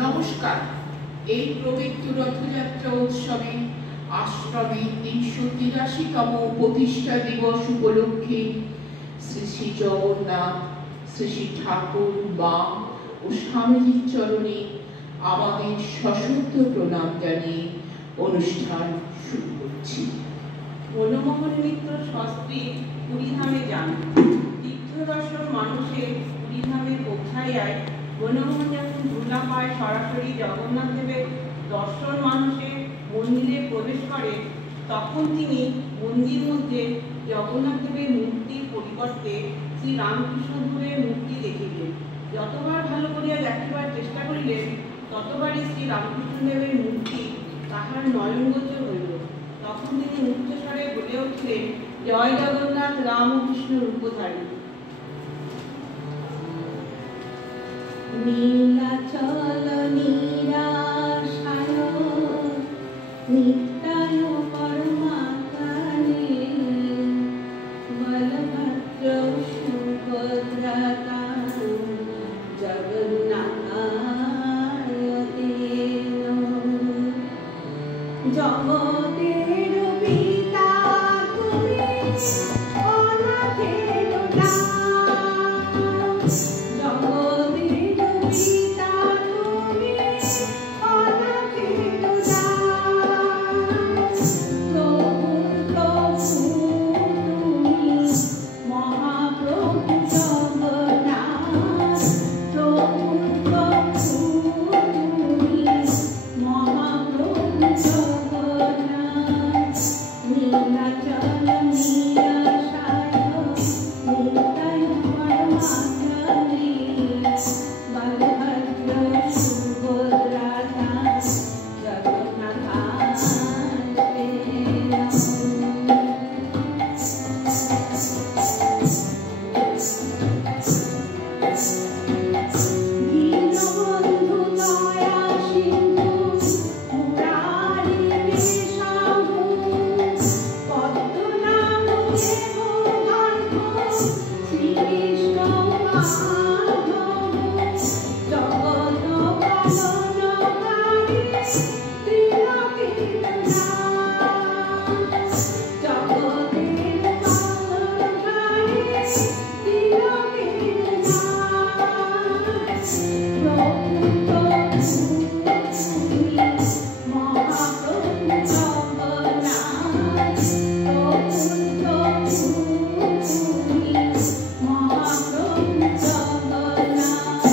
নমস্কার। এই পবিত্র রথযাত্রা উৎসবে আশ্রমে ৩৮৩তম প্রতিষ্ঠা দিবস উপলক্ষে শ্রী শ্রী জগন্নাথ, শ্রী শ্রী ঠাকুর, মা ও স্বামীজির চরণে আমাদের সশ্রদ্ধ প্রণাম জানিয়ে অনুষ্ঠান শুরু করছি। মনমোহন মিত্র শাস্ত্রী পুরীধামে যান। তীর্থদর্শন মানুষের পুরীধামে পৌঁছাইয়ায় মনমোহন যখন ধুলা পায় সরাসরি জগন্নাথ দেবের দর্শন মানুষের মন্দিরে প্রবেশ করে, তখন তিনি মন্দির মধ্যে জগন্নাথ দেবের মূর্তির পরিবর্তে শ্রী রামকৃষ্ণ দেবের মূর্তি দেখিলেন। যতবার ভালো করিয়া দেখিবার চেষ্টা করিলেন, ততবারই শ্রী রামকৃষ্ণ দেবের মূর্তি তাহার নয়নগোচর হইল। তখন তিনি উচ্চস্বরে বলে উঠলেন, জয় জগন্নাথ, রামকৃষ্ণ রূপধারী। নীলাচল নিরাশায় নিত্যায় পরমাত্মনে বলভদ্র সুভদ্রা জগন্নাথায় তে নমঃ। জগতের পিতা তুমি, অনাথের দান। জগতের পিতা তুমি, অনাথের দান। প্রভুর প্রভু তুমি, মহাপ্রভু জগন্নাথ। প্রভুর প্রভু তুমি, মহাপ্রভু জগন্নাথ। নীলাচল নিরাশায় নিত্যায় পরমাত্মনে বলভদ্র সুভদ্রা জগন্নাথায় তে দীনবন্ধু দয়া সিন্ধু মুরারি মেশাহু পদ্মনাভ দেব গন্ধ শ্রীকৃষ্ণ মাধব জগৎ পালনকারী ত্রিলোকীর নাথ। জগতের পালনকারী ত্রিলোকীর নাথ। প্রভু তুমি, মহাপ্রভু জগন্নাথ। প্রভু তুমি, মহাপ্রভু জগন্নাথ।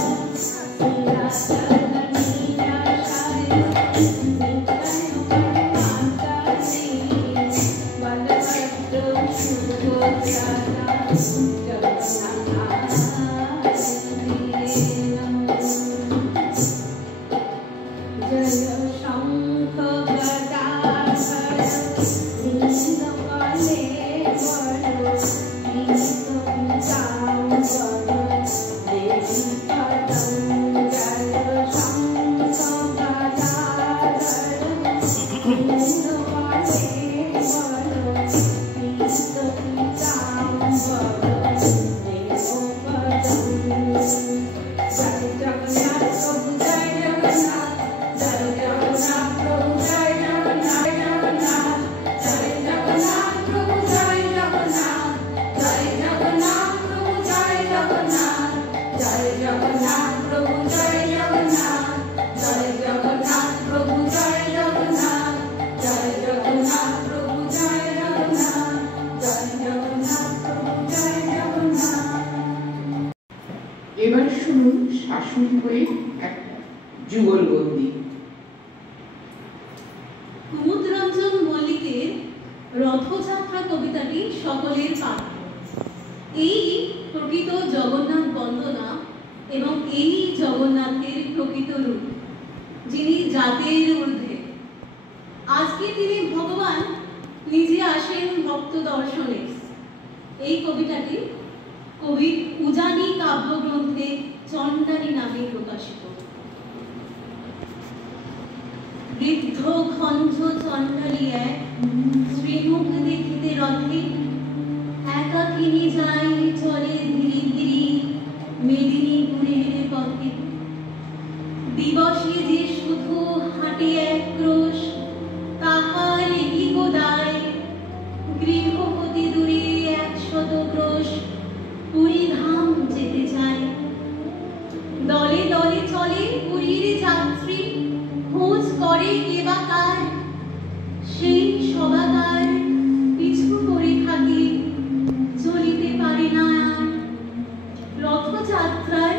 নীলাচল নিরাশায় নিত্যায় পরমাত্মনে বলভদ্র সুভদ্রা জগন্নাথায় তে নমঃ। জয় শঙ্খ গদাধর নীলকলে বর পীতাম্বর দেবী পদম। জয় শঙ্খ গদাধর নীলকলে বর পীতাম্বর দেবী পদম। জয় জগন্নাথ প্রভু, জয় জগন্নাথ, জয় জগন্নাথ প্রভু, জয় জগন্নাথ, জয় জগন্নাথ প্রভু, জয় জগন্নাথ, জয় জগন্নাথ প্রভু, জয় জগন্নাথ, জয় জগন্নাথ প্রভু, জয় জগন্নাথ, জয় জগন্নাথ প্রভু, জয় জগন্নাথ, জয় জগন্নাথ প্রভু, জয় জগন্নাথ, জয় জগন্নাথ প্রভু, জয় জগন্নাথ। এবার শুনুন শাশুড়ি হয়ে একটা যুগলবন্দি। কুমুদরঞ্জন মল্লিকের রথযাত্রা কবিতাটি সকলের পাঠ্য। এই প্রকৃত জগন্নাথ বন্দনা এবং এই জগন্নাথের প্রকৃত রূপ, যিনি জাতের ঊর্ধ্বে। আজকে তিনি ভগবান নিজে আসেন ভক্ত দর্শনে। এই কবিতাটি কবির উজানি কাব্যগ্রন্থে চণ্ডালী নামে প্রকাশিত। বৃদ্ধ খঞ্জ চণ্ডালী এক শ্রীমুখ দেখিতে রথে, একাকিনী যাই চলে ধীরে ধীরে মেদিনীপুরের পথে। দিবসে যে শুধু হাঁটে এক ক্রোশ, তাহার কি গোদায় গৃহপতি দূরে 100 ক্রোশ পুরী ধাম যেতে চায়। দলে দলে চলে পুরীর যাত্রী, খোঁজ করে কেবা কার, সেই সবাকার পিছু করে থাকে, চলিতে পারে না আর। রথযাত্রার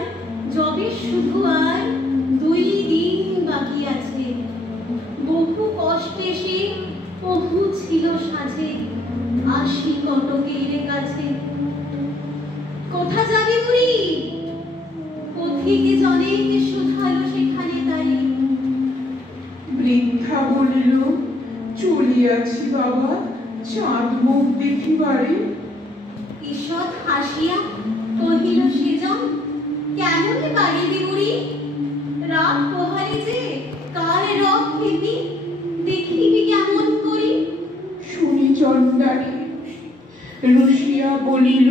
যবে শুধু আর 2 দিন বাকি আছে, বহু কষ্টে সে পৌঁছিল সাজে, আসি কটকের কাছে। কোথা যাবে বুড়ি? পথিক জনে শুধালো সেখানে তাই। বৃদ্ধা বলিল, চলিয়াছি বাবা, চাঁদ মুখ দেখিবারে। ঈষৎ হাসিয়া কহিল সেজন, কেমন পারিবি বুড়ি? রাত পোহারে যে কার রথ খেপি, দেখিবি কেমন করি? শুনি চণ্ডালী রসিয়া বলিল,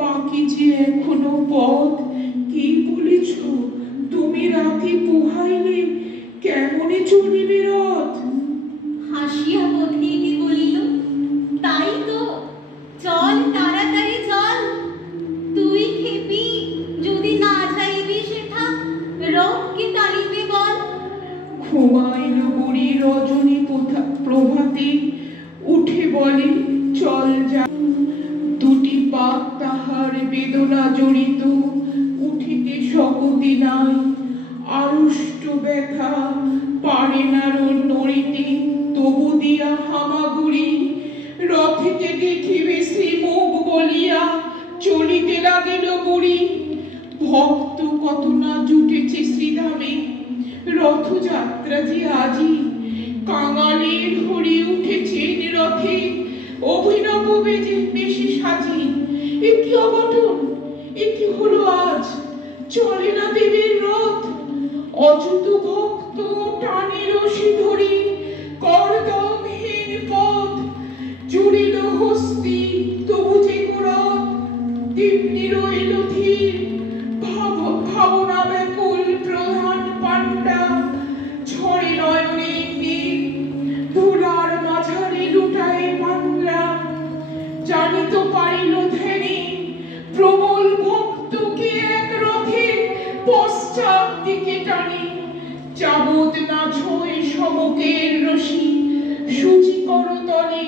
বাকি যে এখনো পথ। কি বলিছ তুমি? রাতে পোহাইলে কেমনে চলিবে রথ? হাসিয়া পথিক বলিল, তাই তো, চল তাড়াতাড়ি চল। তুই খেপি যদি না যাইবি সেথা, রথকে টানিবে বল। ঘুমাইল বুড়ি রজনী প্রভাতে, উঠে বলে চল যা। 2টি পাক তাহার বেদনা জড়িত, উঠিতে শক্তি নাই। আড়ষ্ট ব্যথা পারে না নড়িতে, তবু দিয়া হামাগুড়ি। রথেতে দেখিবে শ্রীমুখ বলিয়া, চলিতে লাগিল বুড়ি। ভক্ত কত না জুটেছে শ্রীধামে, রথযাত্রা যে আজি। কাঙালের হরি উঠেছেন রথে, অভিনব বেশি সাজি। এ কি অঘটন, এ কি হলো আজ? চলে না দেবের রথ। অযুত ভক্ত টানে রশি ধরি, করদমহীন পথ। জুড়িল হস্তি তবু যে রথ, তেমনি রইল ধীর। ভাবনা ব্যাকুল প্রধান পাণ্ডা, ঝরে নয়নে নীর। ধুলার মাঝারে লুটায় বাংলা, জানিত পারিল ধ্যানে। প্রবল ভক্তকে এক রথে পশ্চাৎ দিকে টানে। যাবৎ না ছোঁয় সমকের রশি, সূচি করতলে।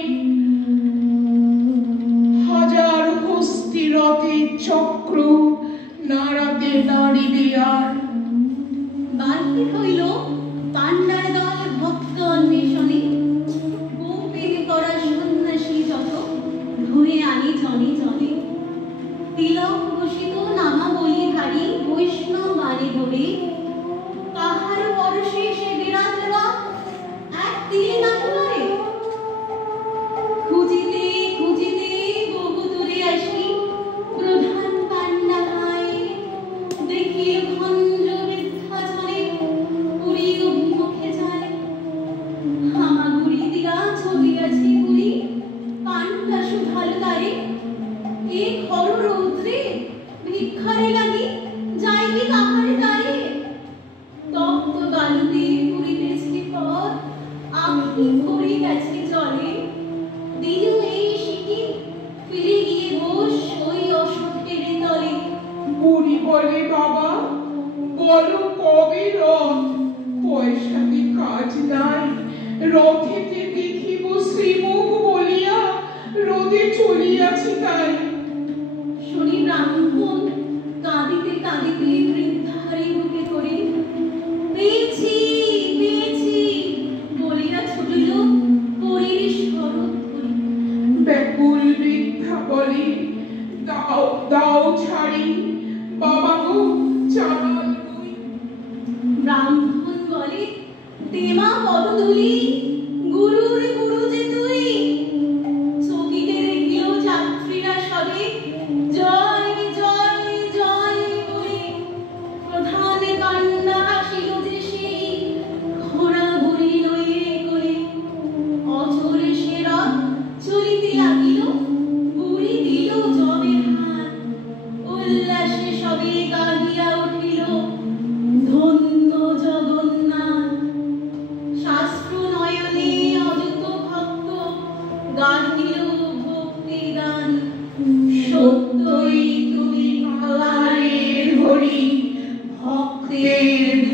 হাজার হস্তি রথের চক্র, নাড়াতে নাড়িবে আর। বাহির হইল পাণ্ডার দল ভক্ত অন্বেষণে, বুক ভেঙে পড়া সন্ন্যাসী যত, ধরে আনি জনে জনে। তিলক ভূষিত নামা বলিধারী বৈষ্ণব বাড়ি ধরে, কাহার পরশে সে বিরাট রথ, এক তীরে নাহি মারে। খুঁজিতে খুঁজিতে বহু দূরে আসি, প্রধান পাণ্ডা ভাই দেখিল ভঞ্জ বৃদ্ধাজনে, পুরী অভিমুখে যায়। হামাগুড়ি দিয়া চলিয়াছে পুরী, পাণ্ডা শুধালো তারে, এ খর রৌদ্রে ভিক্ষারে লাগি যাইবি কাহারে দ্বারে। তপ্ত বালুতে পুরিতেছে পথ, আখি ভরে গেছে জলে। দিল এই শিখি ফিরে গিয়ে বস ওই অশোকের তলে। বুড়ি বলে, বাবা বলো কবে রথ? পয়সাতে কাজ নাই, রথেতে দেখিব শ্রীমুখ বলিয়া, রোদে চলিয়াছি তাই। শুনি ব্রাহ্মণ কাঁদিতে কাঁদিতে বৃদ্ধারে বুকে করে, পেয়েছি পেয়েছি বলিয়া ছুটিল পরীর শরৎ ধরি। ব্যাকুল বৃদ্ধা বলে, দাও দাও ছাড়ি, বাবা গো চালাল বই। ব্রাহ্মণ বলে, দেমা পদধূলি, গুরুর গুরু যে তুই। চকিতে দেখিল যাত্রীরা সবে, জয় জয় জয় বলে। প্রধান পাণ্ডা আসিল যে সেই, ঘোড়া বুড়ি লইয়ে কোলে। অচরে সে রথ চলিতে লাগিল, বুড়ি দিল জবের হাত। উল্লাসে সবে গাহিয়া উঠিল, ধন্য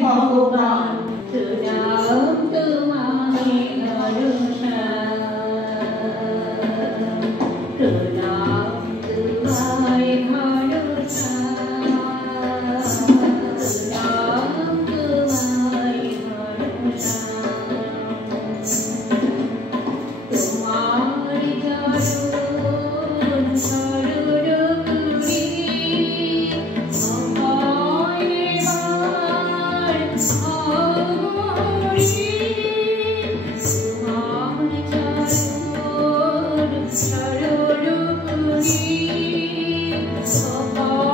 ভগবান। প্রণাম তোমায় ভরসা, প্রণাম তোমায় ভরসা, প্রণাম তোমায় ভরসা। তোমার চরণ শরণ করি, আমায় এবার আমরি। তোমার চরণ শরণ করি,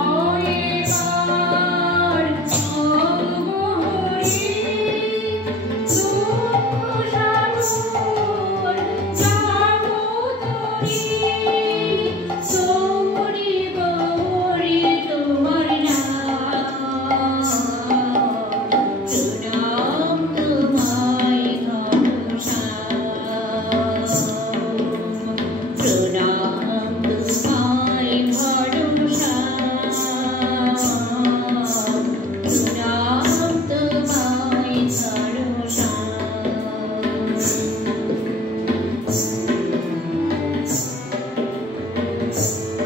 আমায় এবার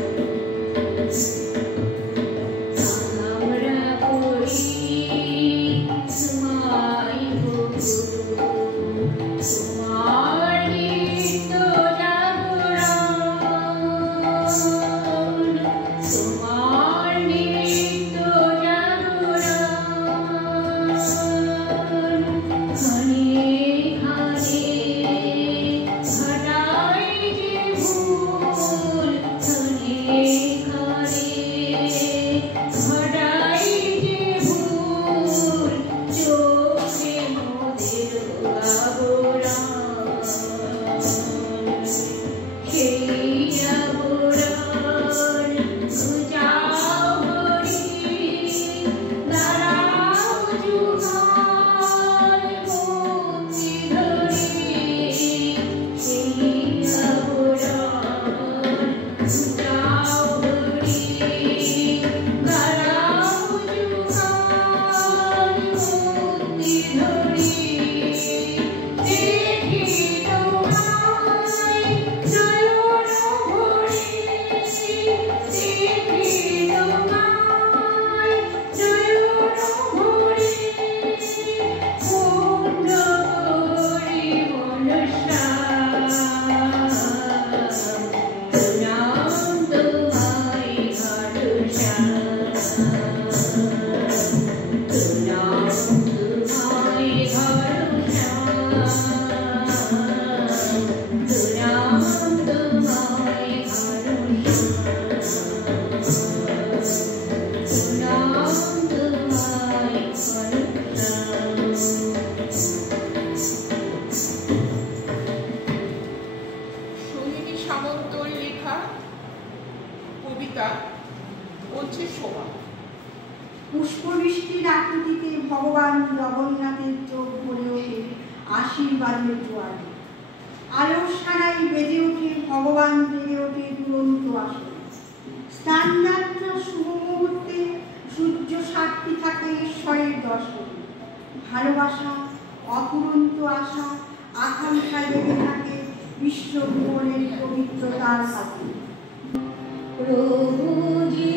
আমরি। পুষ্পবৃষ্টির আকুতিতে ভগবান জগন্নাথের চোখ ভরে ওঠে আশীর্বাদের জোয়ারে। আলোর সারাই বেজে ওঠে ভগবান, বেজে ওঠে দুরন্ত আসন। স্নানযাত্রার শুভ মুহূর্তে সূর্য সাক্ষী থাকে ঈশ্বরের দর্শন। ভালোবাসা, অপুরন্ত আশা, আকাঙ্ক্ষা লেগে থাকে বিশ্বভুবনের পবিত্রতার হাতে। প্রভুজি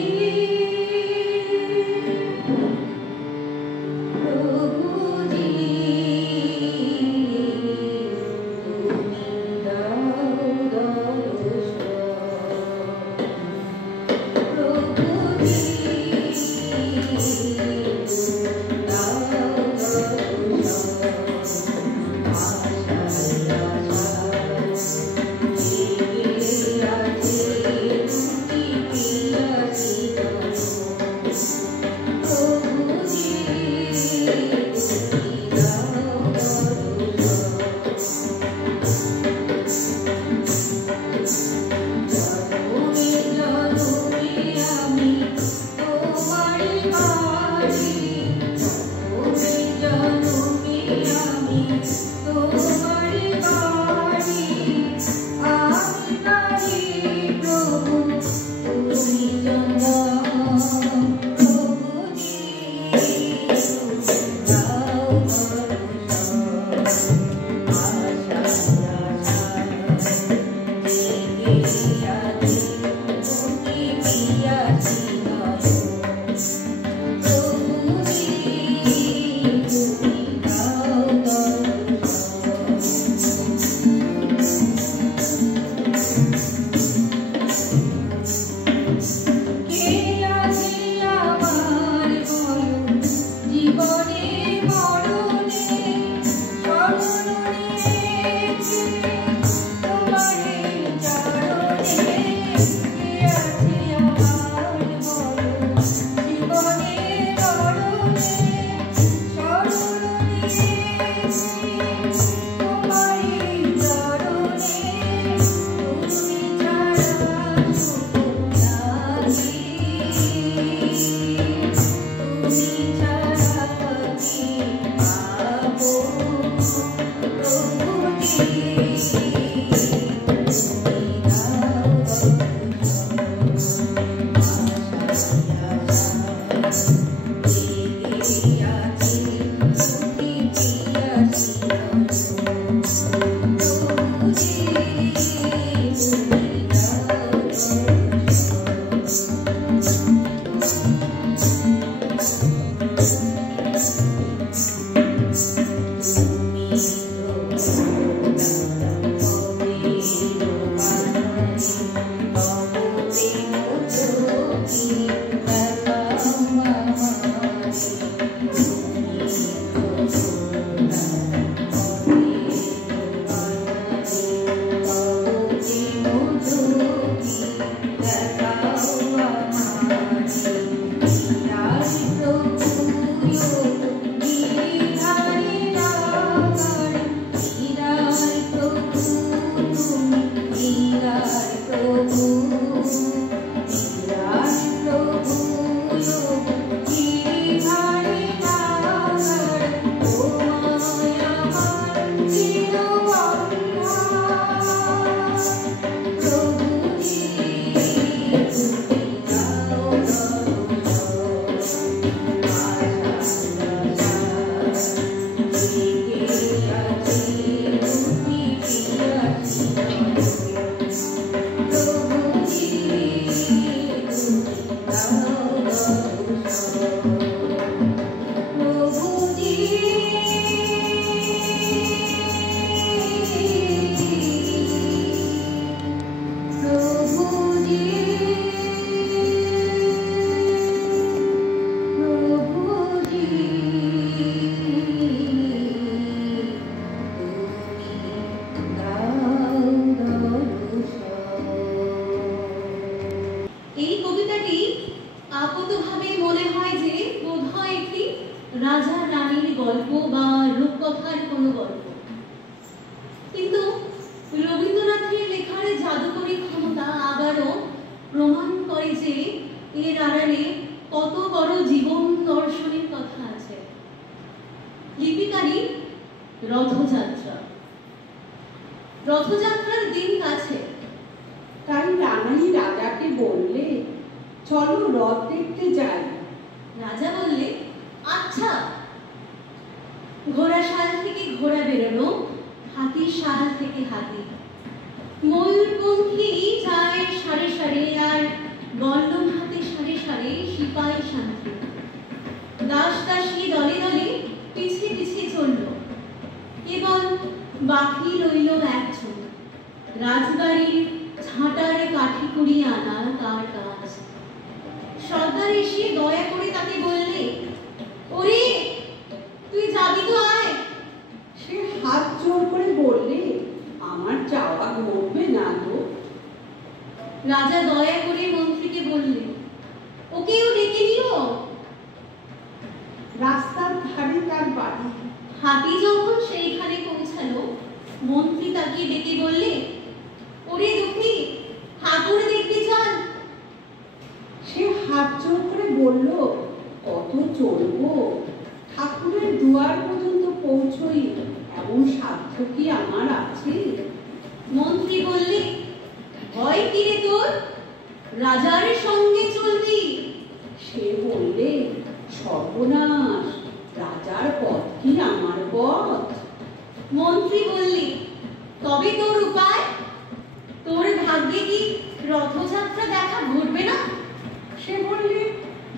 Yes.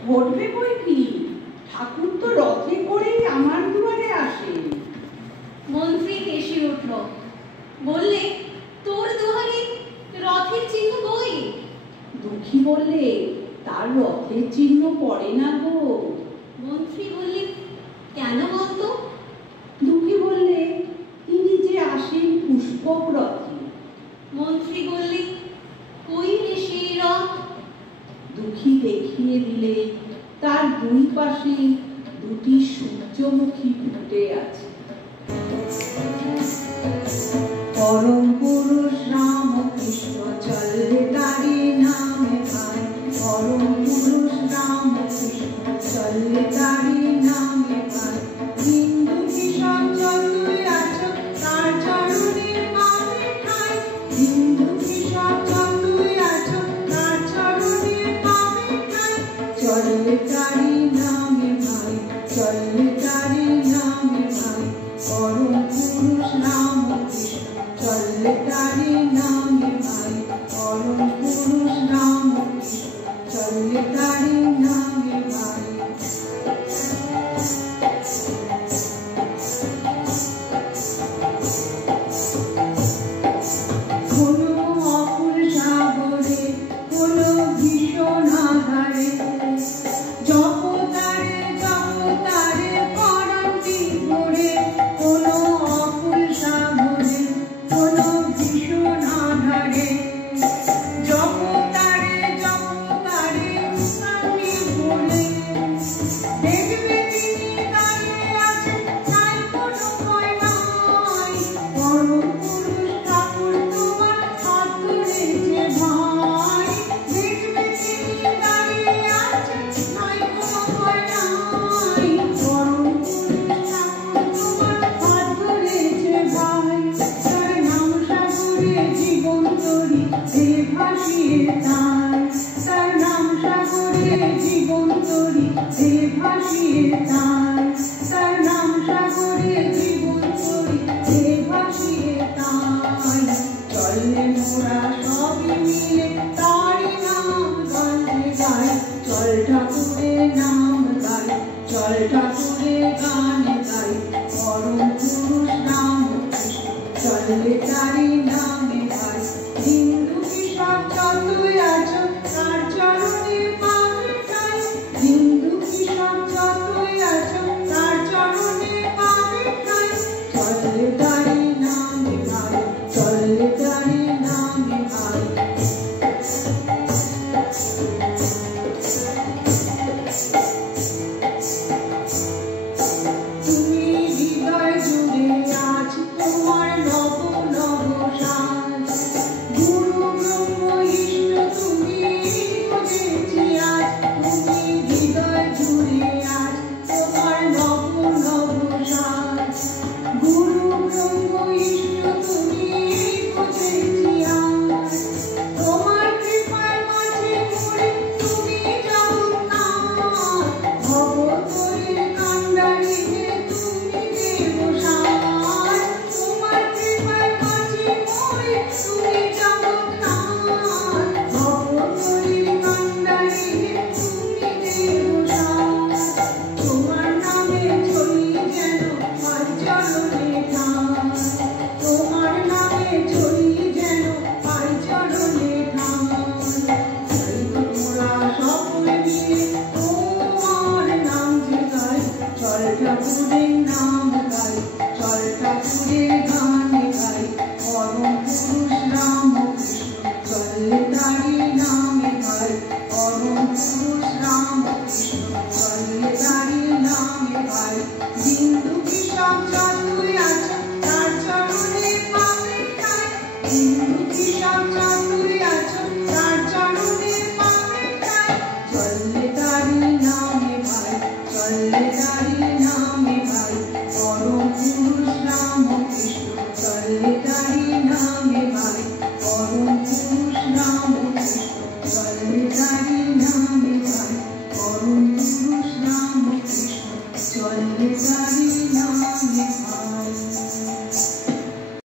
ঘটবে বই কি, ঠাকুর তো রথে করেই আমার ফুটে আছে। পরম পুরুষ রামকৃষ্ণ চলবে তারি নামে ভাই, পরম পুরুষ রামকৃষ্ণ চলবে তারি নামে ভাই। হিন্দু ভীষণ যতই আছো তার চরণের পাবে ঠাই, হিন্দু ভীষণ যতই আছো তার চরণের পাবে ঠাই। চলবে তারি নামে ভাই, চলবে তারি নামে ভাই, পরম পুরুষ রামকৃষ্ণ চলবে তারি নামে ভাই, পরম পুরুষ রামকৃষ্ণ চলবে তারি নামে ভাই। কোনো অকুল সাগরে, কোনো ভীষণ আধারে, জপতারে জপতারে পরান্তি ভরে, কোনো অকুল সাগরে, কোনো ভীষণ আধারে, জপতারে জপতারে পরান্তি ভরে। দেখবে তিনি দাঁড়িয়ে আছেন, নাই কোনো ভয় নাই, পরম পুরুষ ঠাকুর তোমার হাত ধরেছে ভাই। দেখবে তিনি দাঁড়িয়ে আছেন, নাই কোনো ভয় নাই, পরম পুরুষ ঠাকুর তোমার হাত ধরেছে ভাই। তার নাম সাগরে জীবন তরি সে ভাসিয়ে তাই, তার নাম সাগরে জীবন তরি সে ভাসিয়ে তাই, তার নাম সাগরে জীবন তরি সে ভাসিয়ে তাই। চললে মোরা সবই মিলে তারি নাম গানে গাই, চল ঠাকুরের নাম গাই, চল ঠাকুরের গানে গাই, পরম পুরুষ রামকৃষ্ণ চলবে তারি নামে গাই। হিন্দু কৃষক যতই আছো তার চরণে পাবে ঠাই, হিন্দু কৃষক যতই আছো তার চরণে পাবে ঠাই। চলবে তারি নামে গাই, চলবে তারি নামে গাই। তুমি হৃদয় জুড়ে আজ তোমার নব নব সাজ, গুরু ব্রহ্ম ইষ্ট তুমি বুঝেছি আজ, তুমি হৃদয় জুড়ে আজ তোমার নব নব সাজ, গুরু ব্রহ্ম ইষ্ট তুমি বুঝেছি আজ। তোমার কৃপার মাঝে পড়ে তুমি জগন্নাথ, ভবতরির কাণ্ডারিতে তুমি দেবসান। তোমার কৃপার মাঝে পড়ে তুমি জগন্নাথ, ভবতরির কাণ্ডারিতে তুমি দেবসান। তোমার নামে চলি যেন পাঁচ চরণে ঠাঁই, তোমার নামে চলি যেন পাঁচ চরণে ঠাঁই। তাই তোমরা সকলে মিলে তোমার নাম যে গাই, চল ঠাকুরের নাম গাই, চল ঠাকুরের গানে গাই, পরম পুরুষ রামকৃষ্ণ চললে তারি নামে গাই, পরম পুরুষ রামকৃষ্ণ চললে তারি নামে গাই। হিন্দু কৃষক যতই আছো তার চরণে পাবে ঠাই, হিন্দু কৃষক যতই আছো তার চরণে পাবে ঠাই। চললে তারি নামে ভাই, চললে তারি নামে ভাই, পরম পুরুষ রামকৃষ্ণ চললে তারি নামে ভাই, পরম পুরুষ রামকৃষ্ণ চললে তারি নামে ভাই, পরম পুরুষ রামকৃষ্ণ চললে